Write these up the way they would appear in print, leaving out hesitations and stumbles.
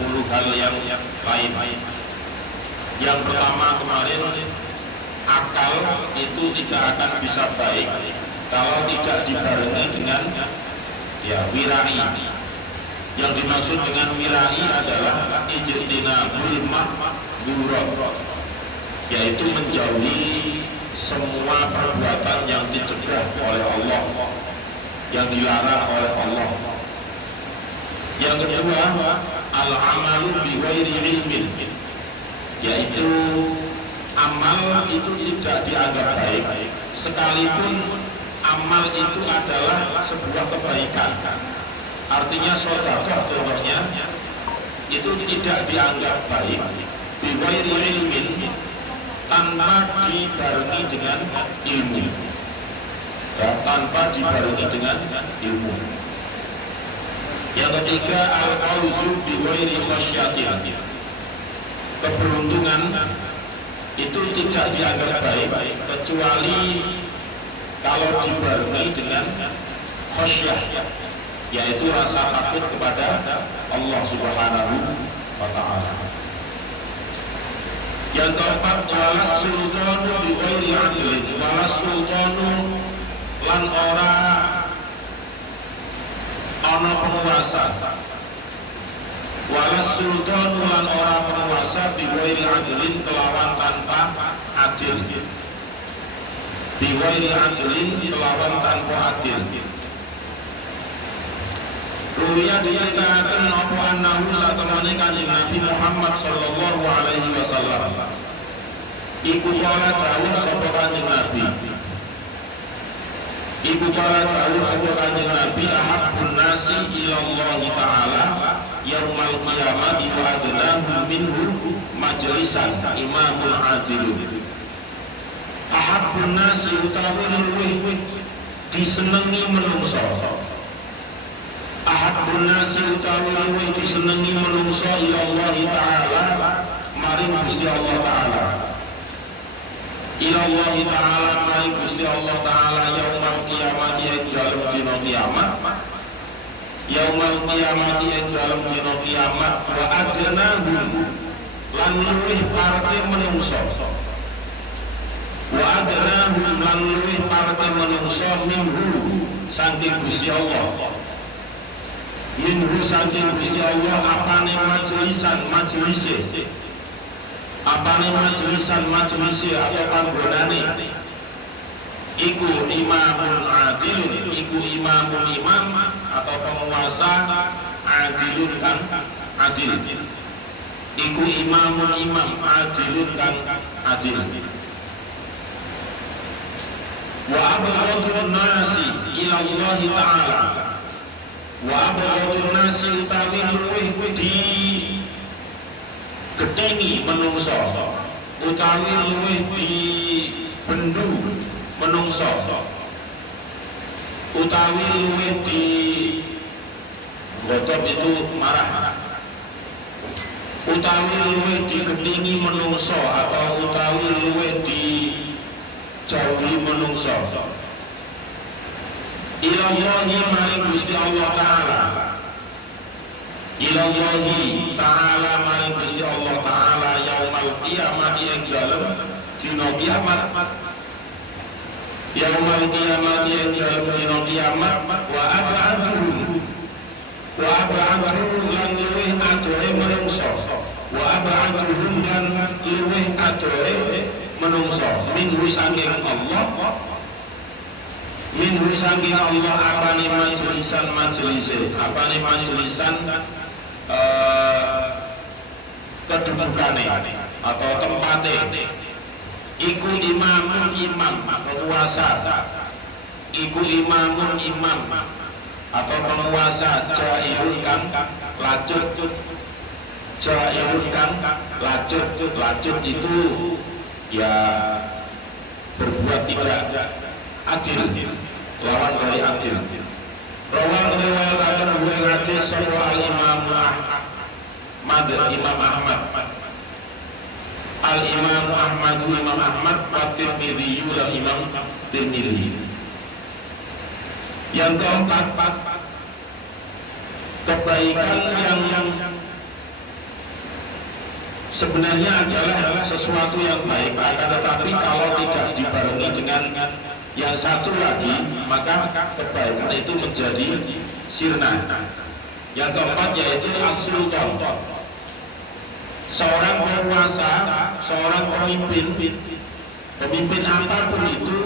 10 hal yang lain. Yang pertama kemarin, akal itu tidak akan bisa baik kalau tidak dibarengi dengan wirai. Yang dimaksud dengan wirai adalah ijtinabul mahdurat, yaitu menjauhi semua perbuatan yang dicegah oleh Allah, yang dilarang oleh Allah. Yang kedua, al-amalu bi ghairi ilmin, yaitu amal itu tidak dianggap baik sekalipun amal itu adalah sebuah kebaikan. Artinya sedekah contohnya itu tidak dianggap baik bi ghairi ilmin, tanpa dibarengi dengan ilmu, tanpa dibarengi dengan ilmu. Yang ketiga, al-fawzu bi ghairi khasyatin, keberuntungan itu tidak dianggap baik kecuali kalau dibarengi dengan khasyah, yaitu rasa takut kepada Allah Subhanahu wa ta'ala. Yang keempat, wala sultanu bi ghairi adlin, wala sultanu lan ora ana penguasa, wala sultanu lan ora penguasa bi ghairi adlin kelawan tanpa adil, bi ghairi adlin kelawan tanpa adil. Ruya diceritakan apa annahu satamane kanjeng Nabi Muhammad sallallahu alaihi wasallam iku kala dawuh sapa kanjeng Nabi, iku kala dawuh sapa kanjeng Nabi, ahabbun nasi ila Allah taala yaumal qiyamah wa adnahum minhu majlisan imamul adilun. Ahabbun nasi utawi luwih disenengi menungso, ahabbun nasi utawi luwih disenengi menungso ila Allah taala maring Gusti Allah taala, ila Allah taala maring Gusti Allah taala yaumal qiyamah ing dalem dina kiamat, yaumal qiyamah ing dalem dina kiamat, wa adnahum lan luwih parke menungso, wa adnahum lan luwih parke menungso minhu saking Gusti Allah, minhu saking Gusti Allah apane majlise, apane majlise atau panggonane, iku imamun adilun, iku imamun imam atau penguasa adilun kan adil, iku imamun imam adilun kan adil. Wa abghadun nasi ila Allah taala, wa abghadun nasi utawi luwih di gedengi menungso, utawi luwih di bendu menungso, utawi luwih di gotot itu marah, utawi luwih di gedengi menungso atau utawi luwih di jauhi menungso, ilallahi maring Gusti Allah taala, ilallahi ta'ala maring Gusti Allah taala yaumal qiyamah ing dalem dina kiamat, yaumal qiyamah ing dalem dina kiamat, wa ab'aduhum lan luwih adohe menungso, wa ab'aduhum lan luwih adohe menungso minhu saking Allah, minhu saking Allah apane majlisan apane majlisan kedudukane atau tempate, iku imamun imam penguasa, iku imamun imam atau penguasa jairun kan lacut, jairun kan lacut itu ya berbuat tidak adil, lawan dari adil. Rawal riwayat dua hadis sahih Imam Ahmad, Imam Ahmad, Al-Imam Ahmad, Imam Ahmad, wa Tirmidzi dan Imam Tirmidzi. Yang keempat, kebaikan yang sebenarnya adalah sesuatu yang baik, akan tetapi kalau tidak dibarengi dengan yang satu lagi, maka kebaikan itu menjadi sirna. Yang keempat yaitu as-sultan, seorang penguasa, seorang pemimpin apapun itu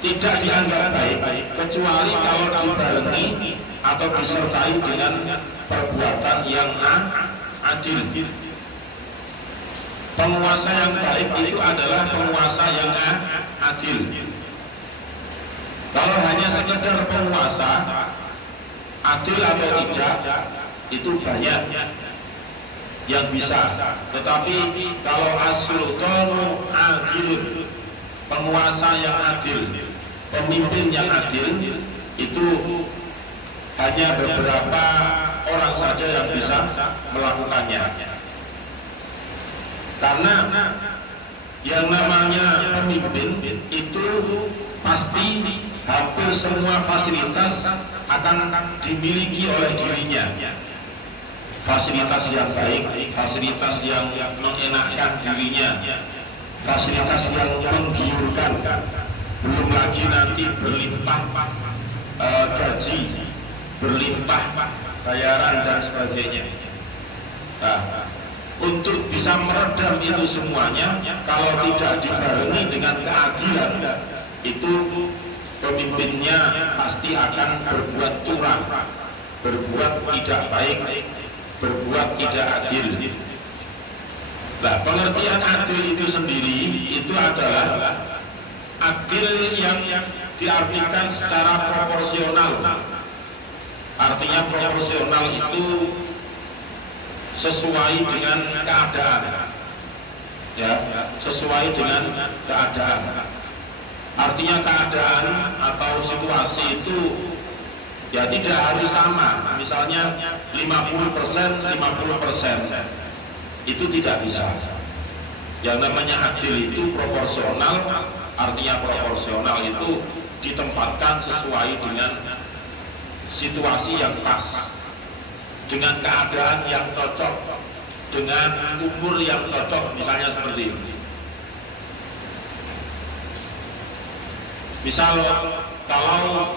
tidak dianggap baik kecuali kalau dibarengi atau disertai dengan perbuatan yang adil. Penguasa yang baik itu adalah penguasa yang adil. Kalau hanya sekedar penguasa, adil atau tidak, itu banyak yang bisa. Tetapi kalau as-sultanu adilun, penguasa yang adil, pemimpin yang adil, itu hanya beberapa orang saja yang bisa melakukannya. Karena yang namanya pemimpin itu pasti hampir semua fasilitas akan dimiliki oleh dirinya. Fasilitas yang baik, fasilitas yang mengenakkan dirinya, fasilitas yang menggiurkan, belum lagi nanti berlimpah gaji, berlimpah bayaran dan sebagainya. Nah, untuk bisa meredam itu semuanya, kalau tidak dibarengi dengan keadilan, itu pemimpinnya pasti akan berbuat curang, berbuat tidak baik, berbuat tidak adil. Nah, pengertian adil itu sendiri itu adalah adil yang diartikan secara proporsional. Artinya proporsional itu sesuai dengan keadaan, ya, sesuai dengan keadaan. Artinya keadaan atau situasi itu ya tidak harus sama. Misalnya 50%, 50%, itu tidak bisa. Yang namanya adil itu proporsional. Artinya proporsional itu ditempatkan sesuai dengan situasi yang pas, dengan keadaan yang cocok, dengan umur yang cocok, misalnya seperti ini. Misal kalau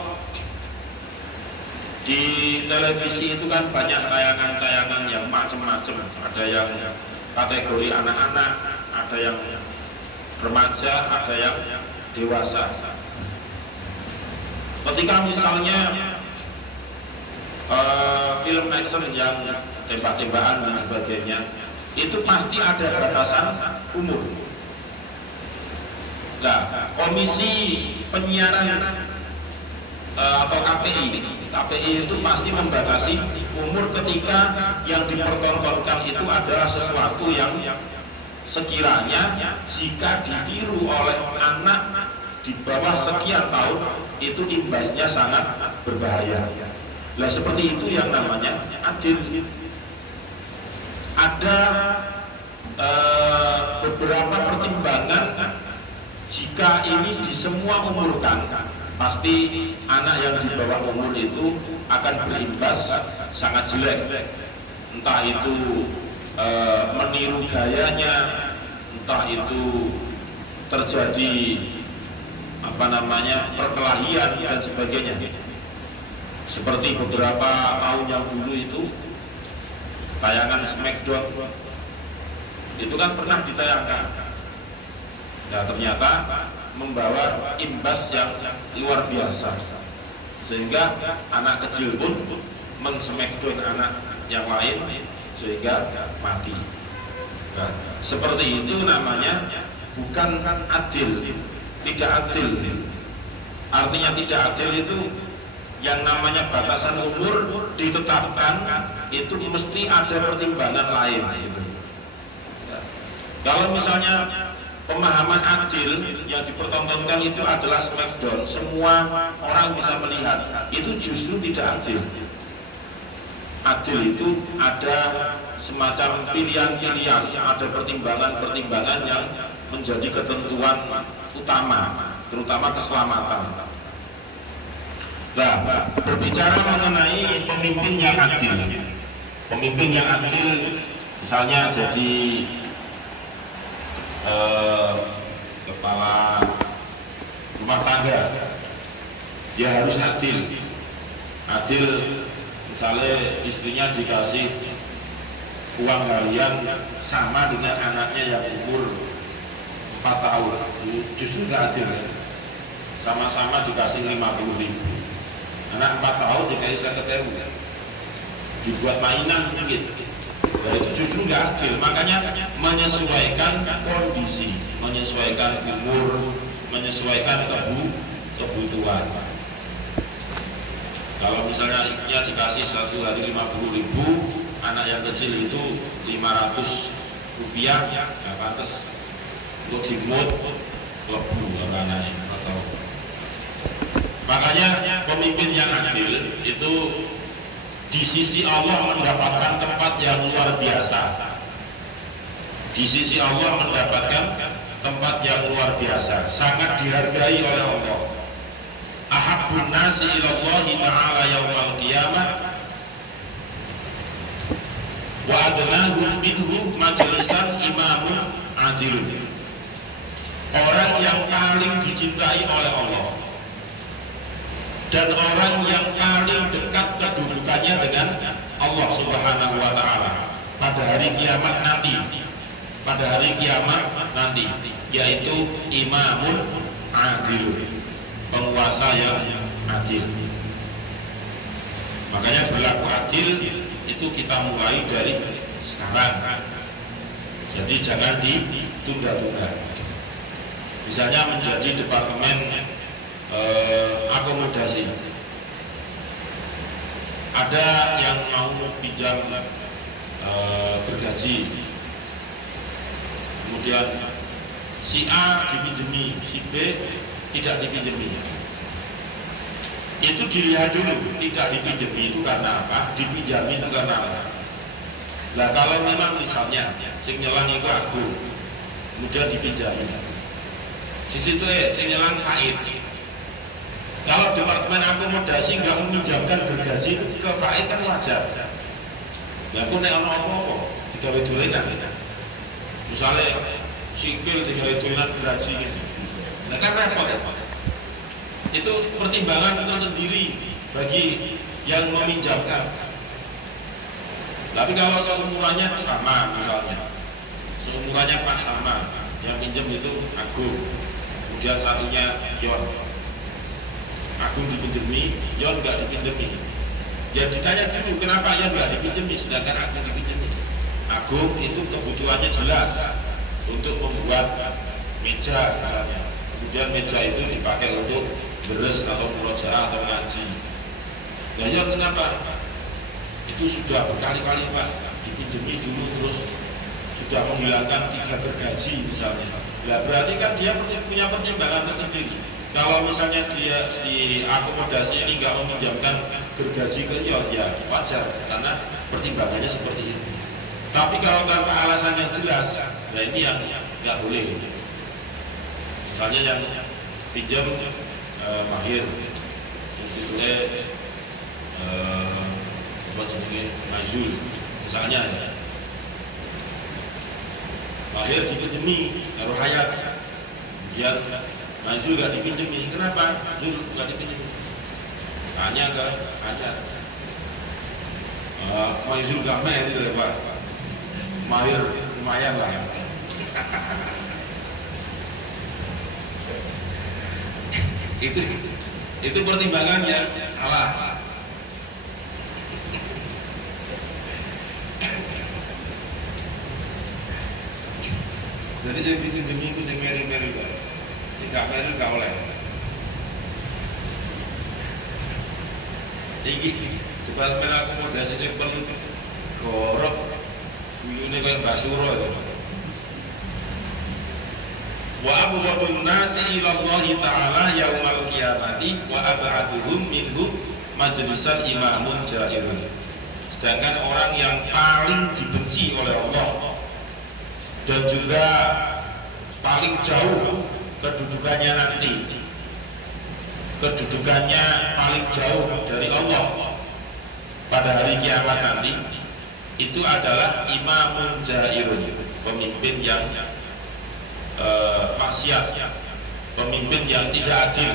di televisi itu kan banyak tayangan-tayangan yang macam-macam. Ada yang kategori anak-anak, ada yang remaja, ada yang dewasa. Ketika misalnya film action yang tembak-tembakan dan sebagainya, itu pasti ada batasan umur. Nah, Komisi Penyiaran atau KPI itu pasti membatasi umur ketika yang dipertontonkan itu adalah sesuatu yang sekiranya jika ditiru oleh anak di bawah sekian tahun itu imbasnya sangat berbahaya. Nah, seperti itu yang namanya adil. Ada beberapa pertimbangan. Jika ini di semua umurkan, pasti anak yang di bawah umur itu akan berimbas sangat jelek. Entah itu meniru gayanya, entah itu terjadi perkelahian dan sebagainya. Seperti beberapa tahun yang dulu itu tayangan Smackdown itu kan pernah ditayangkan. Nah, ternyata membawa imbas yang luar biasa, sehingga anak kecil pun men-smackdown anak yang lain sehingga mati. Nah, seperti itu namanya bukan adil, tidak adil. Artinya tidak adil itu yang namanya batasan umur ditetapkan itu mesti ada pertimbangan lain. Kalau misalnya pemahaman adil yang dipertontonkan itu adalah Smackdown, semua orang bisa melihat, itu justru tidak adil. Adil itu ada semacam pilihan-pilihan, ada pertimbangan-pertimbangan yang menjadi ketentuan utama, terutama keselamatan. Nah, berbicara mengenai pemimpin yang adil, pemimpin yang adil Misalnya jadi kepala rumah tangga, dia harus adil. Adil, misalnya istrinya dikasih uang harian sama dengan anaknya yang umur 4 tahun, justru nggak adil. Sama-sama dikasih 50.000, anak 4 tahun dikasih 100.000, dibuat mainan gitu. Nah, itu justru nggak adil. Makanya menyesuaikan kondisi, menyesuaikan umur, menyesuaikan kebutuhan. Kalau misalnya istrinya dikasih 1 hari 50.000, anak yang kecil itu 500 rupiah, nggak pantas untuk dimut lebu anaknya. Atau makanya pemimpin yang adil itu di sisi Allah mendapatkan tempat yang luar biasa. Di sisi Allah mendapatkan tempat yang luar biasa, sangat dihargai oleh Allah. Ahabbun nasi ilallahi ta'ala yaumal qiyamah wa adnahum minhu majlisan imamun adilun. Orang yang paling dicintai oleh Allah dan orang yang paling dekat kedudukannya dengan Allah Subhanahu wa Ta'ala pada hari kiamat nanti, yaitu imamun adil, penguasa yang adil. Makanya berlaku adil itu kita mulai dari sekarang. Jadi jangan ditunda-tunda. Misalnya menjadi departemen akomodasi, ada yang mau pinjam bergaji, kemudian si A dipinjemi, si B tidak dipinjemi. Itu dilihat dulu, tidak dipinjemi itu karena apa, dipinjami itu karena apa. Nah kalau memang misalnya sing nyelang itu aku, kemudian dipinjami, di situ sing nyelang kait. Kalau departemen akomodasi nggak meminjamkan gergaji ke Faid kan wajar. Ya aku nek ono apa-apa digawe dolenan. Misalnya sipil digawe dolenan gergaji gitu. Nah kan repot. Itu pertimbangan tersendiri bagi yang meminjamkan. Tapi kalau seumurannya sama misalnya, seumurannya pas sama, yang pinjam itu Agung, kemudian satunya Yon. Agung dipinjemi, Yon nggak dipinjemi. Ya ditanya dulu kenapa Yon nggak dipinjemi sedangkan Agung dipinjemi. Agung itu kebutuhannya jelas untuk membuat meja misalnya. Kemudian meja itu dipakai untuk beres atau murojaah atau ngaji. Nah Yon kenapa? Itu sudah berkali-kali Pak dipinjemi dulu terus sudah menghilangkan 3 gergaji misalnya. Nah berarti kan dia punya pertimbangan tersendiri. Kalau misalnya dia di akomodasi ini nggak meminjamkan gergaji ke Yon, ya wajar karena pertimbangannya seperti itu. Tapi kalau tanpa alasan yang jelas, nah ini yang nggak boleh. Misalnya yang pinjam mahir, misalnya apa jenisnya Mazul, misalnya ya. Mahir dipinjemi, Naruh Hayat, kemudian Mazul gak dipinjemi, kenapa? Mazul gak dipinjemi. Tanya ke Hayat, Mazul gak main itu ya Pak. Mahir lumayan lah. itu pertimbangan yang salah. Jadi saya pinjemi itu saya meri-meri Pak. Jika meri gak oleh. Iki departemen akomodasi saya perlu gorok. Ini kayak basuro itu. Wa abghadun nasi ila Allah Ta'ala yaumal qiyamati wa ab'aduhum minhu majlisan imamun jairun. Sedangkan orang yang paling dibenci oleh Allah dan juga paling jauh kedudukannya nanti, kedudukannya paling jauh dari Allah pada hari kiamat nanti, itu adalah imamun jairun, pemimpin yang maksiat, pemimpin yang tidak adil.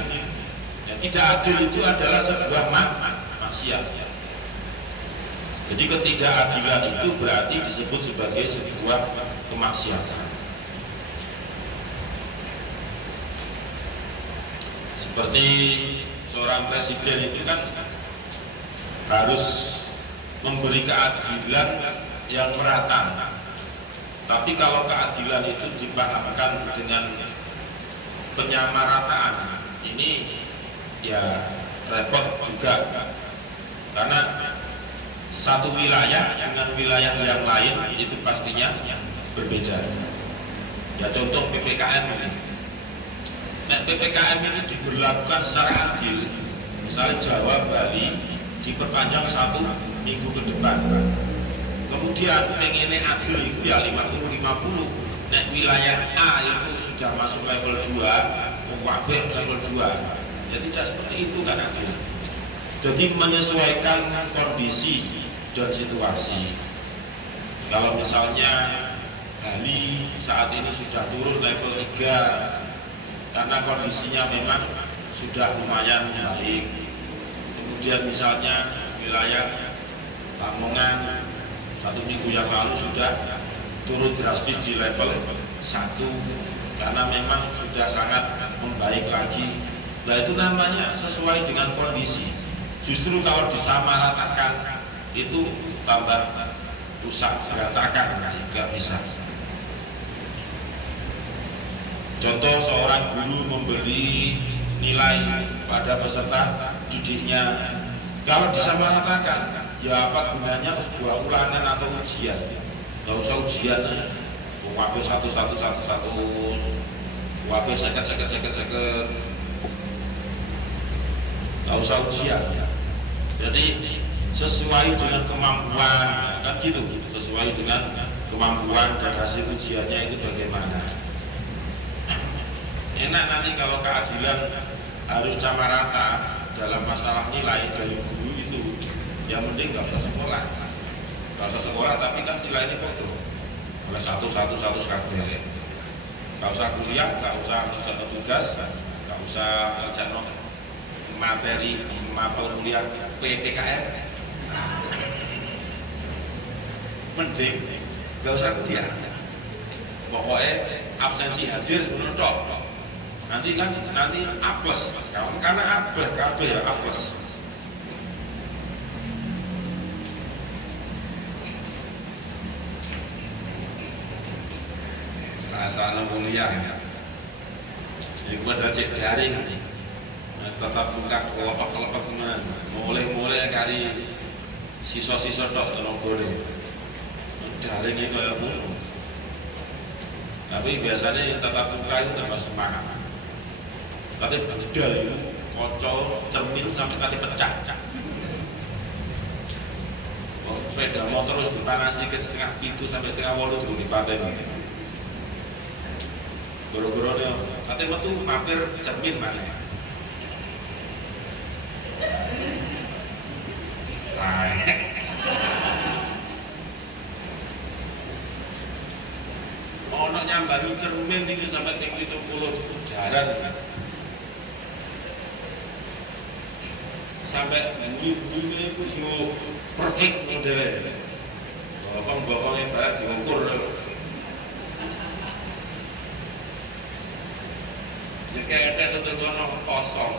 Yang tidak adil itu adalah sebuah maksiat. Jadi ketidakadilan itu berarti disebut sebagai sebuah kemaksiatan. Seperti seorang presiden itu kan harus memberi keadilan yang merata. Tapi kalau keadilan itu dipahamkan dengan penyamarataan, ini ya repot juga. Karena satu wilayah dengan wilayah yang lain itu pastinya berbeda. Ya contoh PPKM ini. Nah, PPKM ini diberlakukan secara adil. Misalnya Jawa, Bali diperpanjang 1 minggu ke depan. Kemudian pengennya adil itu ya 50-50. Nah, wilayah A itu sudah masuk level 2, wabah level 2. Jadi tidak seperti itu kan adil. Jadi menyesuaikan kondisi dan situasi. Kalau misalnya Bali saat ini sudah turun level 3 karena kondisinya memang sudah lumayan baik. Kemudian misalnya wilayah Lamongan 1 minggu yang lalu sudah turun drastis di level 1 karena memang sudah sangat membaik lagi. Nah itu namanya sesuai dengan kondisi. Justru kalau disamaratakan itu tambah rusak, berantakan, nggak bisa. Contoh seorang guru memberi nilai pada peserta didiknya, kalau disamaratakan, ya apa gunanya sebuah ulangan atau ujian? Nggak usah ujian, wabah 1, wabah 50, nggak usah ujian. Jadi sesuai dengan kemampuan, kan gitu, sesuai dengan kemampuan dan hasil ujiannya itu bagaimana. Enak nanti kalau keadilan harus sama rata dalam masalah nilai dari guru itu, yang penting nggak usah sekolah, tapi kan nilai ini foto oleh 1 kabeh. Nggak usah kuliah, nggak usah tugas, nggak usah ngerjain materi mata kuliah PPKM, mending nggak usah kuliah, pokoknya absensi hadir menurut. Nanti A plus, karena A plus, KB ya A plus. Asal kuliah ya. Jadi buat cek daring, tetap buka kelopak mana, mulai kali sisa-sisa tok tolong boleh. Daring ini kayak apa? Tapi biasanya yang tetap buka itu tambah semangat. Tapi bedal itu kocok cermin sampai kali pecah. Sepeda motor terus dipanasi ke 3:30 sampai 3:30 dulu dipaten. Goro-goronya katanya metu mampir cermin mana? Ono nyambangi cermin ini sampai 70 jaran. Sampai bunyi-bunyi itu juga perfect modelnya. Bokong-bokongnya barat diukur. Jika ada tentu-tentu kosong.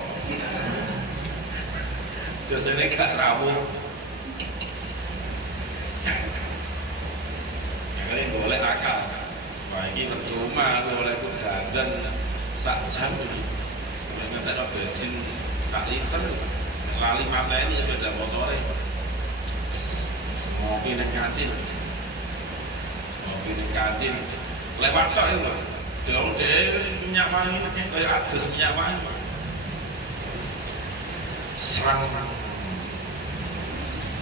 Biasanya gak rawuh. Yang ini boleh akal. Wah ini percuma boleh kudandan sak jam. Mereka tak ada bensin tak liter. Lali mata ini sepeda motornya ngopi neng kantin lewat tok itu dia minyak wangi kayak adus minyak wangi serang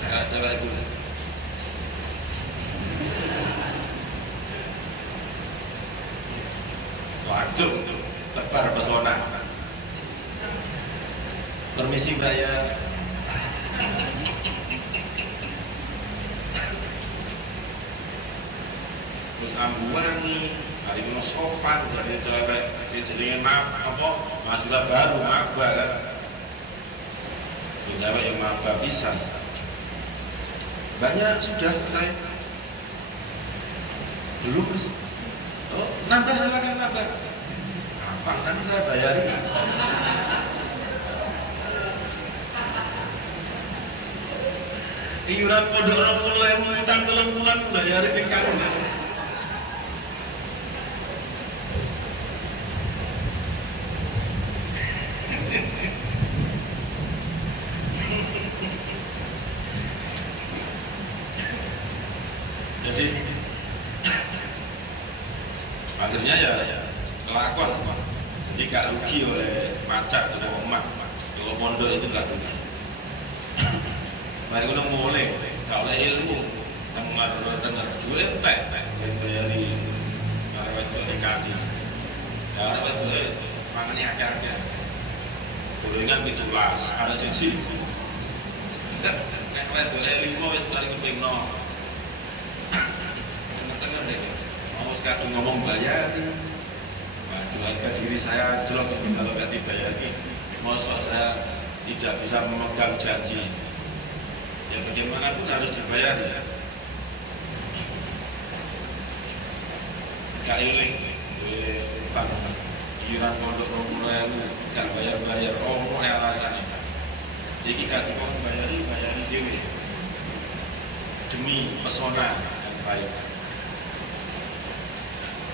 cara itu waduh lebar pesona. Permisi Mbak ya. terus ambuani, hari ini sopan, jadi jenenge apa mahasiswa baru maba kan, sudah yang maba bisa. Banyak sudah selesai. Belum mas. Oh, nambah silakan nambah. Apa nanti saya bayari. Iuran pondok 20.000 utang 3 bulan bayari ning karo. Jadi akhirnya ya kelakuan, jadi gak rugi oleh macak atau emak. Kalau pondok itu gak rugi. Mari kita mulai, kalau ilmu dengar duit entek, yang bayari kalau itu dikati, kalau itu mangannya akeh-akeh. Gorengan 17 ada sisi. Kayak itu 5 wis kali kepengno. Tengah-tengah deh. Mau sekadung ngomong bayar. Waduh, harga diri saya jelek kalau nggak dibayari. Masa saya tidak bisa memegang janji. Ya bagaimanapun harus dibayar ya. Gak iling, utang iuran pondok 20.000 gak bayar-bayar, oh mau alasannya. Jadi gak mau bayari dewe demi pesona yang baik.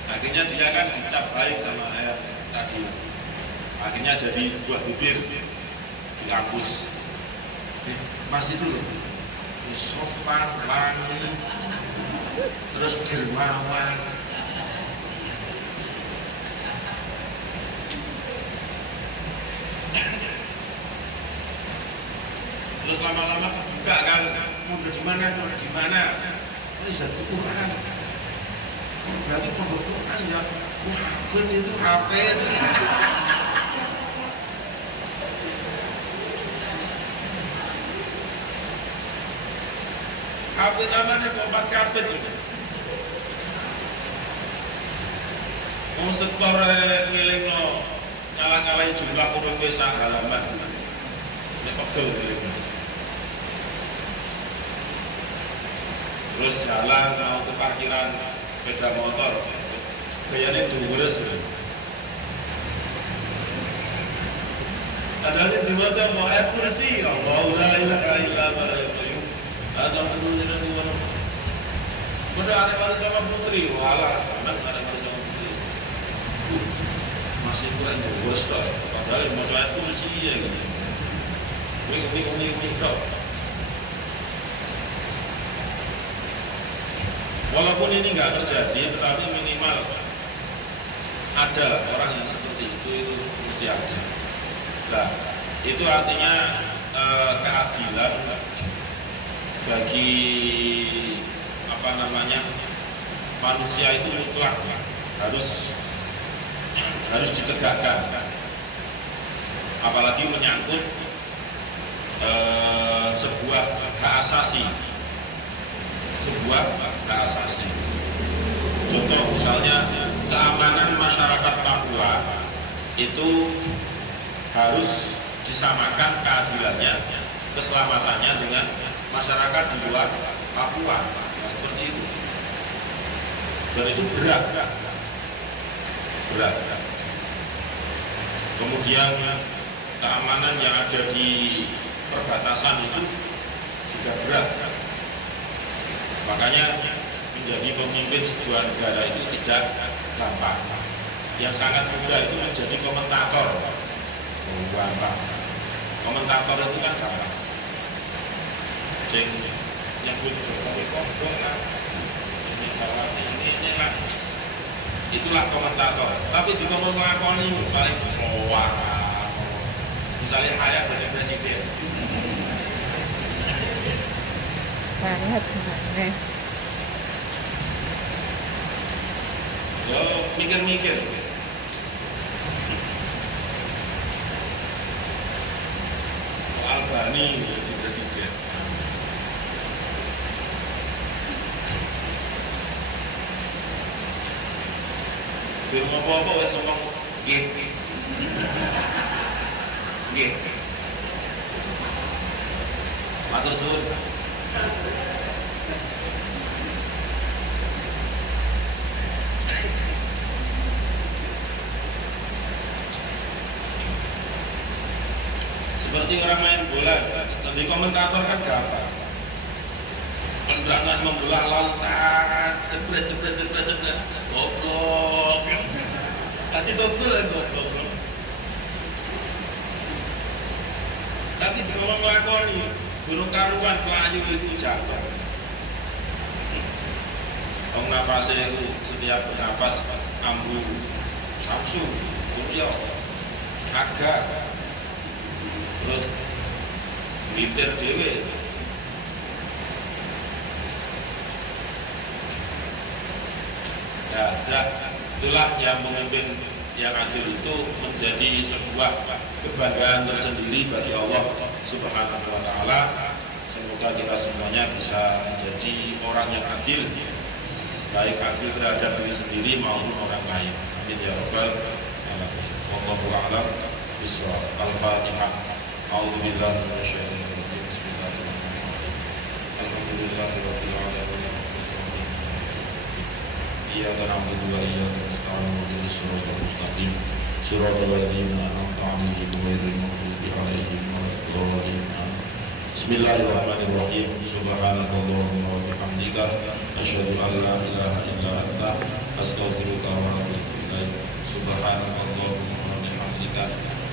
Akhirnya dia kan dicap baik sama ayah tadi. Akhirnya jadi buah bibir di kampus. Mas itu loh, sopan, wangi, terus dermawan. Terus lama-lama kebuka kan, mau di mana? Oh, bisa Quran. Berarti pondok Quran ya, wah, itu HP. HP namanya kompat karpet itu. Mau setor ngelingno ngalah-ngalahin jumlah huruf sak halaman. Ini pegel ngelingno. Terus jalan mau ke parkiran sepeda motor, kayaknya dhuwures. Padahal di wajah mau ayat kursi, Allah la ilaha illa huwa. Ada menurut mana? Pada ada pada sama putri, walah, anak ada pada sama putri. Masih kurang bos toh. Padahal mau ayat kursi ya gitu. Wing kau. Walaupun ini nggak terjadi, tetapi minimal ada orang yang seperti itu mesti ada. Nah, itu artinya keadilan bagi apa namanya manusia itu mutlak harus ditegakkan, apalagi menyangkut sebuah hak asasi. Contoh misalnya keamanan masyarakat Papua itu harus disamakan keadilannya, keselamatannya dengan masyarakat di luar Papua. Nah, seperti itu. Dan itu berat. Kemudian keamanan yang ada di perbatasan itu juga berat. Makanya menjadi pemimpin sebuah negara itu tidak gampang. Yang sangat mudah itu menjadi komentator. Gampang. Komentator itu kan gampang. Yang berbagai kompor lah, ini lah, itulah komentator. Tapi di ngomong lakoni paling keluar. Misalnya ayah dari presiden. Banget. Yo mikir-mikir. Albani jadi presiden. Durung apa-apa wis ngomong nggih. Nggih. Matur suwun. Seperti orang main bola, nanti komentator kan gampang. Pendangan membelah lautan, jebret, goblok. Kasih goblok. Tapi kalau ngelakoni, burung karuan pelayu itu jatuh. Om napasnya itu setiap bernapas ambu, samsu, kuryo, naga, terus liter dewe. Itulah yang memimpin yang adil itu menjadi sebuah kebanggaan tersendiri bagi Allah Subhanahu wa Ta'ala. Semoga kita semuanya bisa menjadi orang yang adil, baik adil terhadap diri sendiri maupun orang lain. Amin ya rabbal alamin. Wallahu a'lam bishawab. Al-Fatihah. A'udzubillahi minasyaitonir rajim. Bismillahirrahmanirrahim. Alhamdulillahirabbil alamin. Iyyaka na'budu wa iyyaka nasta'in. Ihdinas siratal mustaqim. Siratal ladzina an'amta 'alaihim ghairil maghdubi 'alaihim waladdallin. Bismillahirrahmanirrahim. Subhanakallahumma wa bihamdika asyhadu an la ilaha illa anta astaghfiruka wa atubu ilaik. Subhanakallahumma wa bihamdika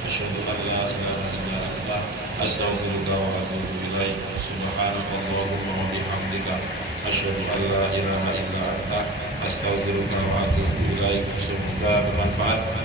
asyhadu an la ilaha illa anta astaghfiruka wa atubu ilaik. Subhanakallahumma wa bihamdika asyhadu an la ilaha illa anta astaghfiruka wa atubu ilaik. Semoga bermanfaat.